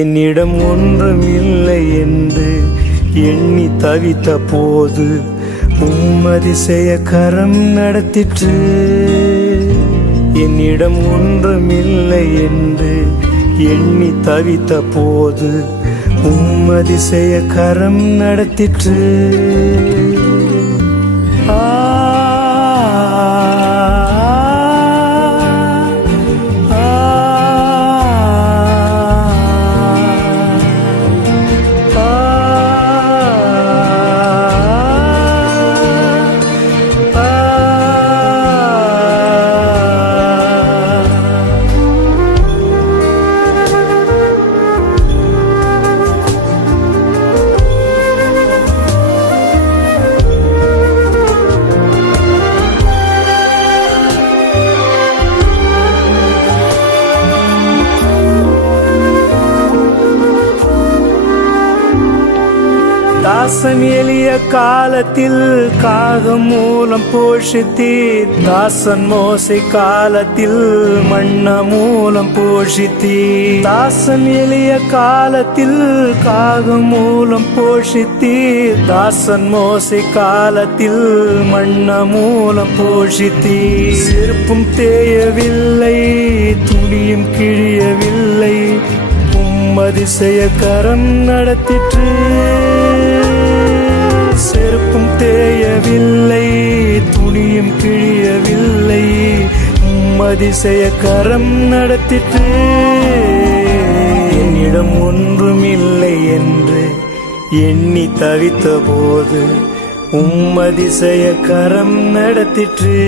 என்னிடம் ஒன்றுமில்லை என்று எண்ணி தவித்த போது அதிசய கரம் நடத்திற்று. என்னிடம் ஒன்றுமில்லை என்று எண்ணி தவித்த போது அதிசய கரம் நடத்திற்று. தாசன் எளிய காலத்தில் காகம் மூலம் போஷித்தீர். தாசன் மோசை காலத்தில் மண்ண மூலம் போஷித்தீர். தாசன் எளிய காலத்தில் காகம் மூலம் போஷித்தீர். தாசன் மோசை காலத்தில் மண்ண மூலம் போஷித்தீர். செருப்பும் தேயவில்லை, துணியும் கிழியவில்லை, அதிசய கரம் நடத்திற்று. செருப்பும் தேயவில்லை, துணியும் கிழியவில்லை, அதிசய கரம் நடத்திற்று. என்னிடம் ஒன்றுமில்லை என்று எண்ணி தவித்த போது அதிசய கரம் நடத்திற்று.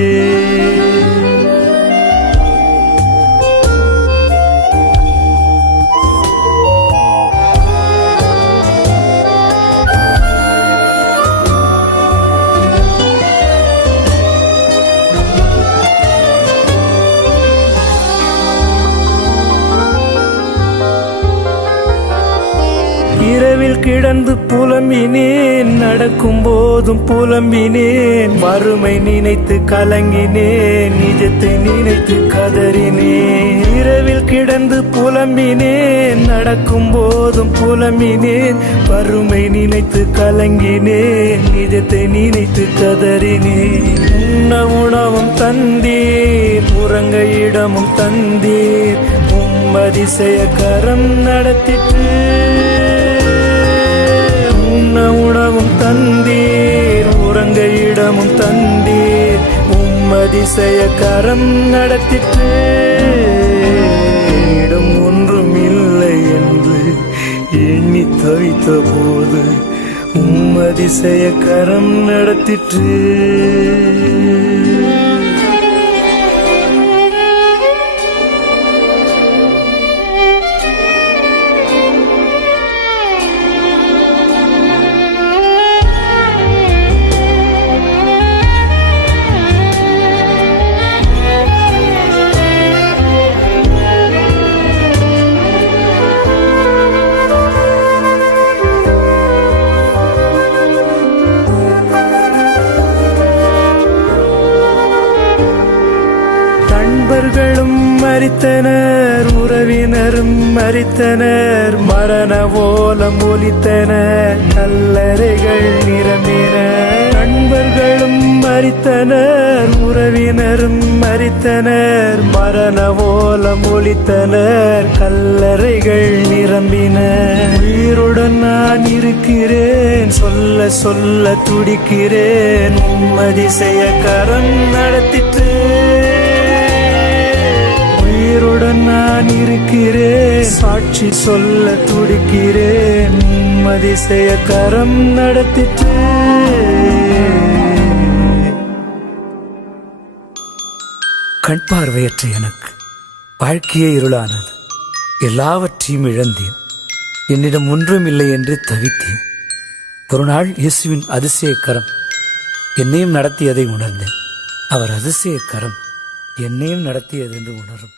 இரவில் கிடந்து புலம்பினேன், நடக்கும் போதும் புலம்பினேன். வறுமை நினைத்து கலங்கினேன், நிஜத்தை நினைத்து கதறினேன். இரவில் கிடந்து புலம்பினேன், நடக்கும் போதும் புலம்பினேன். வறுமை நினைத்து கலங்கினேன், நிஜத்தை நினைத்து கதறினேன். உண்ண உணவும் தந்தீர், உறங்க இடமும் தந்தீர், அதிசய கரம் நடத்திற்று. உண்ண உணவும் தந்தீர், உறங்க இடமும் தந்தீர், அதிசய கரம் நடத்திற்று. இடம் ஒன்றுமில்லை என்று எண்ணி தவித்த போது அதிசய கரம் நடத்திற்று. நண்பர்களும் மரித்தனர், உறவினரும் மரித்தனர், மரண ஓலம் ஒலித்தனர், கல்லறைகள் நிரம்பின. நண்பர்களும் மரித்தனர், உறவினரும் மரித்தனர், மரண ஓலம் ஒலித்தனர், கல்லறைகள் நிரம்பின. உயிருடன் நான் இருக்கிறேன், சொல்ல சொல்ல துடிக்கிறேன், அதிசய கரம் நடத்திற்று. உயிருடன் நான் இருக்கிறேன், சாட்சி சொல்ல துடிக்கிறேன், அதிசய கரம் நடத்திற்று. கண் பார்வையற்ற எனக்கு வாழ்க்கையே இருளானது. எல்லாவற்றையும் இழந்தேன். என்னிடம் ஒன்றுமில்லை என்று தவித்தேன். ஒரு நாள் இயேசுவின் அதிசய கரம் என்னையும் நடத்தியதை உணர்ந்தேன். அவர் அதிசய கரம் என்னையும் நடத்தியது என்று உணரும்.